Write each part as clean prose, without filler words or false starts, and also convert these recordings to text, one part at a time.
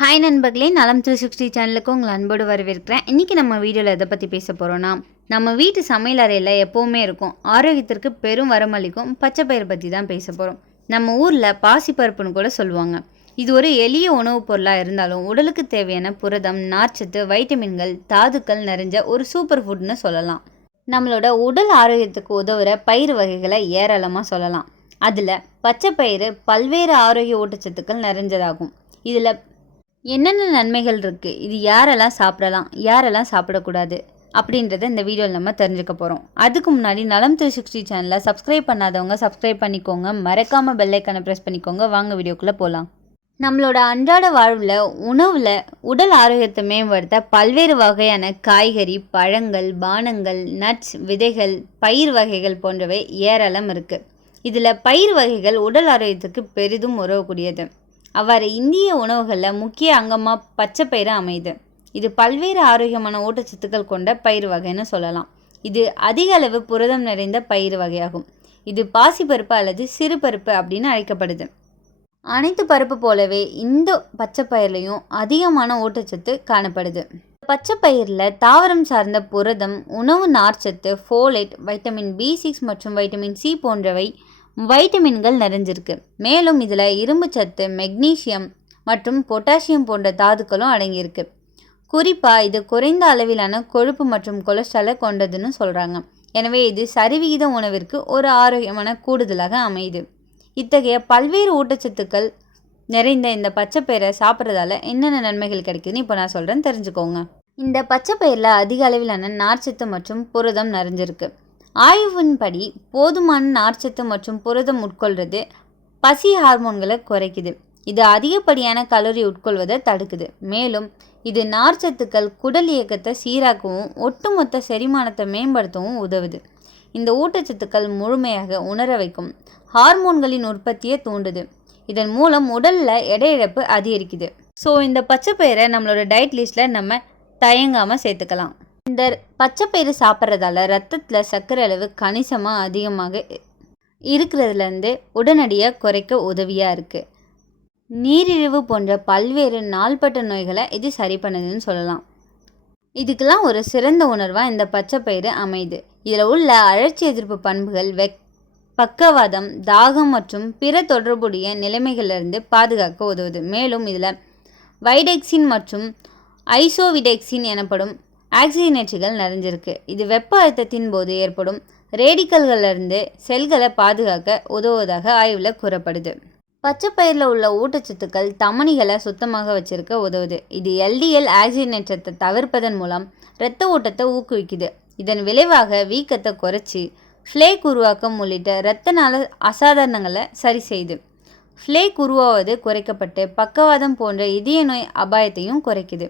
Hi நண்பர்களே, நலம் 360 சேனலுக்கு உங்களை அன்போடு வரவேற்கிறேன். இன்றைக்கி நம்ம வீடியோவில் எதை பற்றி பேச போகிறோன்னா, நம்ம வீட்டு சமையல் அறையில் எப்போவுமே இருக்கும் ஆரோக்கியத்திற்கு பெரும் வரமளிக்கும் பச்சைப்பயிறு பற்றி தான் பேச போகிறோம். நம்ம ஊரில் பாசிப்பருப்புன்னு கூட சொல்லுவாங்க. இது ஒரு எளிய உணவுப் பொருளாக இருந்தாலும் உடலுக்கு தேவையான புரதம், நார்ச்சத்து, வைட்டமின்கள், தாதுக்கள் நிறைஞ்ச ஒரு சூப்பர் ஃபுட்னு சொல்லலாம். நம்மளோட உடல் ஆரோக்கியத்துக்கு உதவுற பயிறு வகைகளை ஏராளமாக சொல்லலாம். அதில் பச்சைப்பயிறு பல்வேறு ஆரோக்கிய ஊட்டச்சத்துக்கள் நிறைஞ்சதாகும். இதில் என்னென்ன நன்மைகள் இருக்குது, இது யாரெல்லாம் சாப்பிடலாம், யாரெல்லாம் சாப்பிடக்கூடாது அப்படின்றத இந்த வீடியோவில் நம்ம தெரிஞ்சுக்க போகிறோம். அதுக்கு முன்னாடி நலம் 360 சேனலை சப்ஸ்கிரைப் பண்ணாதவங்க சப்ஸ்கிரைப் பண்ணிக்கோங்க, மறக்காமல் பெல் ஐக்கானை ப்ரெஸ் பண்ணிக்கோங்க. வாங்க வீடியோக்குள்ளே போகலாம். நம்மளோட அன்றாட வாழ்வில் உணவில் உடல் ஆரோக்கியத்தை மேம்படுத்த பல்வேறு வகையான காய்கறி, பழங்கள், பானங்கள், நட்ஸ், விதைகள், பயிர் வகைகள் போன்றவை ஏராளம் இருக்குது. இதில் பயிர் வகைகள் உடல் ஆரோக்கியத்துக்கு பெரிதும் உதவக்கூடியது. அவ்வாறு இந்திய உணவுகளில் முக்கிய அங்கமாக பச்சைப்பயிறு அமையுது. இது பல்வேறு ஆரோக்கியமான ஊட்டச்சத்துக்கள் கொண்ட பயிர் வகைன்னு சொல்லலாம். இது அதிக அளவு புரதம் நிறைந்த பயிர் வகையாகும். இது பாசிப்பருப்பு அல்லது சிறுபருப்பு அப்படின்னு அழைக்கப்படுது. அனைத்து பருப்பு போலவே இந்த பச்சைப்பயிர்லையும் அதிகமான ஊட்டச்சத்து காணப்படுது. பச்சைப்பயிரில் தாவரம் சார்ந்த புரதம், உணவு நார்ச்சத்து, ஃபோலேட், வைட்டமின் B6 மற்றும் வைட்டமின் C போன்றவை வைட்டமின்கள் நிறைஞ்சிருக்கு. மேலும் இதில் இரும்பு சத்து, மெக்னீசியம் மற்றும் பொட்டாசியம் போன்ற தாதுக்களும் அடங்கியிருக்கு. குறிப்பாக இது குறைந்த அளவிலான கொழுப்பு மற்றும் கொலஸ்ட்ராலை கொண்டதுன்னு சொல்கிறாங்க. எனவே இது சரிவிகித உணவிற்கு ஒரு ஆரோக்கியமான கூடுதலாக அமையுது. இத்தகைய பல்வேறு ஊட்டச்சத்துக்கள் நிறைந்த இந்த பச்சைப்பயிரை சாப்பிட்றதால என்னென்ன நன்மைகள் கிடைக்குதுன்னு இப்போ நான் சொல்கிறேன், தெரிஞ்சுக்கோங்க. இந்த பச்சைப்பயிரில் அதிக அளவிலான நார்ச்சத்து மற்றும் புரதம் நிறைஞ்சிருக்கு. ஆய்வின்படி போதுமான நார்ச்சத்து மற்றும் புரதம் உட்கொள்வது பசி ஹார்மோன்களை குறைக்குது. இது அதிகப்படியான கலோரி உட்கொள்வதை தடுக்குது. மேலும் இது நார்ச்சத்துக்கள் குடல் இயக்கத்தை சீராக்கவும் ஒட்டுமொத்த செரிமானத்தை மேம்படுத்தவும் உதவுது. இந்த ஊட்டச்சத்துக்கள் முழுமையாக உணர வைக்கும் ஹார்மோன்களின் உற்பத்தியை தூண்டுது. இதன் மூலம் உடலில் எடை இழப்பு அதிகரிக்குது. ஸோ இந்த பச்சைப்பயிரை நம்மளோட டயட் லிஸ்ட்டில் நம்ம தயங்காமல் சேர்த்துக்கலாம். இந்த பச்சைப்பயிறு சாப்பிட்றதால ரத்தத்தில் சர்க்கரை அளவு கணிசமாக அதிகமாக இருக்கிறதுலேருந்து உடனடியாக குறைக்க உதவியாக இருக்குது. நீரிழிவு போன்ற பல்வேறு நாள்பட்ட நோய்களை இது சரி பண்ணுதுன்னு சொல்லலாம். இதுக்கெல்லாம் ஒரு சிறந்த உணர்வாக இந்த பச்சைப்பயிறு அமையுது. இதில் உள்ள அழற்சி எதிர்ப்பு பண்புகள் பக்கவாதம், தாகம் மற்றும் பிற தொடர்புடைய நிலைமைகளிலிருந்து பாதுகாக்க உதவுது. மேலும் இதில் வைடெக்சின் மற்றும் ஐசோவிடெக்சின் எனப்படும் ஆக்சிஜனேற்றிகள் நிறைஞ்சிருக்கு. இது வெப்ப அழுத்தத்தின் போது ஏற்படும் ரேடிக்கல்களிலிருந்து செல்களை பாதுகாக்க உதவுவதாக ஆய்வில் கூறப்படுது. பச்சைப்பயிரில் உள்ள ஊட்டச்சத்துக்கள் தமனிகளை சுத்தமாக வச்சிருக்க உதவுது. இது LDL ஆக்சிஜனேற்றத்தை தவிர்ப்பதன் மூலம் இரத்த ஓட்டத்தை ஊக்குவிக்குது. இதன் விளைவாக வீக்கத்தை குறைச்சி ஃப்ளேக் உருவாக்கம் உள்ளிட்ட இரத்த நாள அசாதாரணங்களை சரி செய்யுது. ஃப்ளேக் உருவாவது குறைக்கப்பட்டு பக்கவாதம் போன்ற இதய நோய் அபாயத்தையும் குறைக்குது.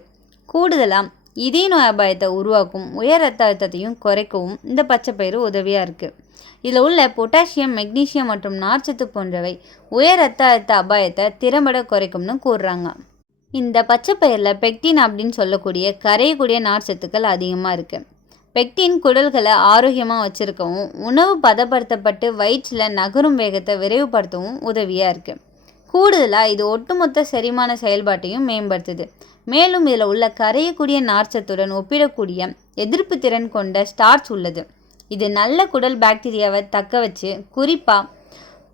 கூடுதலாக இதய நோய் அபாயத்தை உருவாக்கும் உயர் ரத்த அழுத்தத்தையும் குறைக்கவும் இந்த பச்சைப்பயிறு உதவியாக இருக்குது. இதில் உள்ள பொட்டாசியம், மெக்னீசியம் மற்றும் நார்ச்சத்து போன்றவை உயர் ரத்த அழுத்த அபாயத்தை திறம்பட குறைக்கும்னு கூறுறாங்க. இந்த பச்சைப்பயிரில் பெக்டின் அப்படின்னு சொல்லக்கூடிய கரையக்கூடிய நார்ச்சத்துக்கள் அதிகமாக இருக்குது. பெக்டின் குடல்களை ஆரோக்கியமாக வச்சுருக்கவும் உணவு பதப்படுத்தப்பட்டு வயிற்றில் நகரும் வேகத்தை விரைவுபடுத்தவும் உதவியாக இருக்குது. கூடுதலாக இது ஒட்டுமொத்த செரிமான செயல்பாட்டையும் மேம்படுத்துது. மேலும் இதில் உள்ள கரையக்கூடிய நார்ச்சத்துடன் ஒப்பிடக்கூடிய எதிர்ப்பு திறன் கொண்ட ஸ்டார்ச் உள்ளது. இது நல்ல குடல் பாக்டீரியாவை தக்க வச்சு குறிப்பாக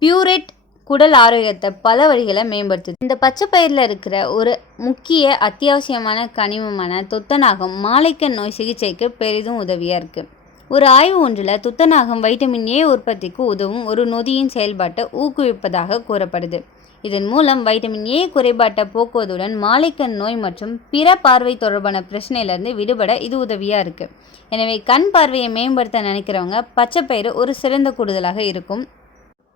பியூரேட் குடல் ஆரோக்கியத்தை பல வழிகளை மேம்படுத்துது. இந்த பச்சைப்பயிரில் இருக்கிற ஒரு முக்கிய அத்தியாவசியமான கனிமமான துத்தநாகம் மாலைக்கண் நோய் சிகிச்சைக்கு பெரிதும் உதவியாக இருக்குது. ஒரு ஆய்வு ஒன்றில் துத்தநாகம் வைட்டமின் A உற்பத்திக்கு உதவும் ஒரு நொதியின் செயல்பாட்டை ஊக்குவிப்பதாக கூறப்படுது. இதன் மூலம் வைட்டமின் A குறைபாட்டை போக்குவதுடன் மாலைக்கண் நோய் மற்றும் பிற பார்வை தொடர்பான பிரச்சனையிலிருந்து விடுபட இது உதவியாக இருக்குது. எனவே கண் பார்வையை மேம்படுத்த நினைக்கிறவங்க பச்சைப்பயிறு ஒரு சிறந்த கூடுதலாக இருக்கும்.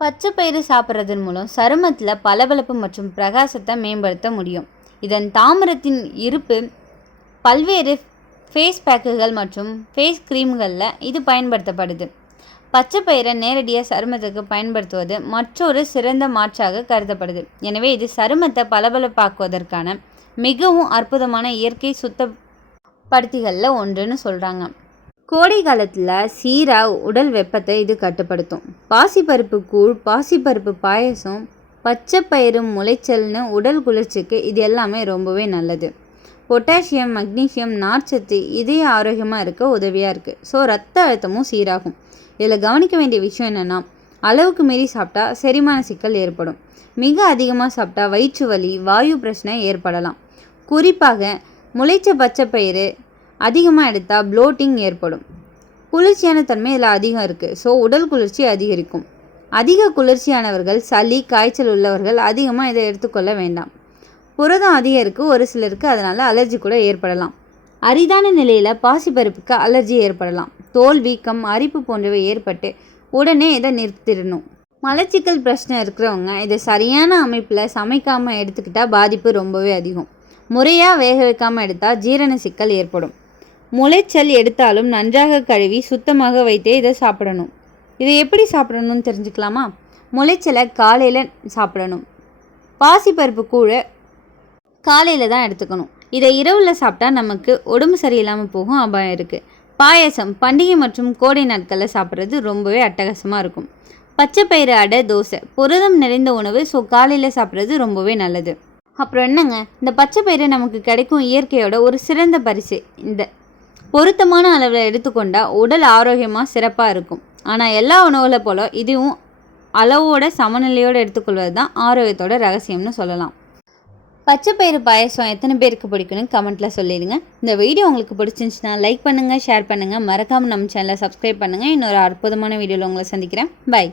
பச்சைப்பயிறு சாப்பிட்றதன் மூலம் சருமத்தில் பளபளப்பு மற்றும் பிரகாசத்தை மேம்படுத்த முடியும். இதன் தாமிரத்தின் இருப்பு பல்வேறு ஃபேஸ் பேக்குகள் மற்றும் ஃபேஸ் க்ரீம்களில் இது பயன்படுத்தப்படுது. பச்சைப்பயிரை நேரடியாக சருமத்துக்கு பயன்படுத்துவது மற்றொரு சிறந்த மாற்றாக கருதப்படுது. எனவே இது சருமத்தை பளபளப்பாக்குவதற்கான மிகவும் அற்புதமான இயற்கை சுத்தப்படுத்திகளில் ஒன்றுன்னு சொல்கிறாங்க. கோடை காலத்தில் சீராக உடல் வெப்பத்தை இது கட்டுப்படுத்தும். பாசிப்பருப்பு கூழ், பாசிப்பருப்பு பாயசம் பச்சை பயிறு முளைச்சல்னு உடல் குளிர்ச்சிக்கு இது எல்லாமே ரொம்பவே நல்லது. பொட்டாசியம், மக்னீசியம், நார்ச்சத்து இதய ஆரோக்கியமாக இருக்க உதவியாக இருக்குது. ஸோ ரத்த அழுத்தமும் சீராகும். இதில் கவனிக்க வேண்டிய விஷயம் என்னென்னா, அளவுக்கு மீறி சாப்பிட்டா செரிமான சிக்கல் ஏற்படும். மிக அதிகமாக சாப்பிட்டா வயிற்று வலி, வாயு பிரச்சனை ஏற்படலாம். குறிப்பாக முளைச்ச பச்சை பயிறு அதிகமாக எடுத்தால் ப்ளோட்டிங் ஏற்படும். குளிர்ச்சியான தன்மை இதில் அதிகம் இருக்குது. ஸோ உடல் குளிர்ச்சி அதிகரிக்கும். அதிக குளிர்ச்சியானவர்கள், சளி, காய்ச்சல் உள்ளவர்கள் அதிகமாக இதை எடுத்துக்கொள்ள வேண்டாம். புரதம் அதிகம் இருக்குது. ஒரு சிலருக்கு அதனால் அலர்ஜி கூட ஏற்படலாம். அரிதான நிலையில் பாசிப்பருப்புக்கு அலர்ஜி ஏற்படலாம். தோல் வீக்கம், அரிப்பு போன்றவை ஏற்பட்டு உடனே இதை நிறுத்திடணும். மலச்சிக்கல் பிரச்சனை இருக்கிறவங்க இதை சரியான அமைப்பில் சமைக்காமல் எடுத்துக்கிட்டால் பாதிப்பு ரொம்பவே அதிகம். முறையாக வேக வைக்காமல் எடுத்தால் ஜீரண சிக்கல் ஏற்படும். முளைச்சல் எடுத்தாலும் நன்றாக கழுவி சுத்தமாக வைத்தே இதை சாப்பிடணும். இதை எப்படி சாப்பிடணும்னு தெரிஞ்சுக்கலாமா? முளைச்சலை காலையில் சாப்பிடணும். பாசிப்பருப்பு கூழ காலையில் தான் எடுத்துக்கணும். இதை இரவில் சாப்பிட்டா நமக்கு உடம்பு சரியில்லாமல் போகும் அபாயம் இருக்குது. பாயசம் பண்டிகை மற்றும் கோடை நாட்களில் சாப்பிட்றது ரொம்பவே அட்டகாசமாக இருக்கும். பச்சை பயிறு அடை, தோசை புரதம் நிறைந்த உணவு. ஸோ காலையில் சாப்பிட்றது ரொம்பவே நல்லது. அப்புறம் என்னங்க, இந்த பச்சை பயிறு நமக்கு கிடைக்கும் இயற்கையோட ஒரு சிறந்த பரிசு. இந்த பொருத்தமான அளவில் எடுத்துக்கொண்டால் உடல் ஆரோக்கியமாக சிறப்பாக இருக்கும். ஆனால் எல்லா உணவுகளை போல இதுவும் அளவோட சமநிலையோடு எடுத்துக்கொள்வது தான் ஆரோக்கியத்தோட ரகசியம்னு சொல்லலாம். பச்சை பயிறு பாயசம் எத்தனை பேருக்கு பிடிக்குன்னு கமெண்ட்டில் சொல்லிடுங்க. இந்த வீடியோ உங்களுக்கு பிடிச்சிருந்துச்சுன்னா லைக் பண்ணுங்கள், ஷேர் பண்ணுங்கள். மறக்காமல் நம்ம சேனலை சப்ஸ்கிரைப் பண்ணுங்கள். இன்னொரு அற்புதமான வீடியோவில் உங்களை சந்திக்கிறேன். பை.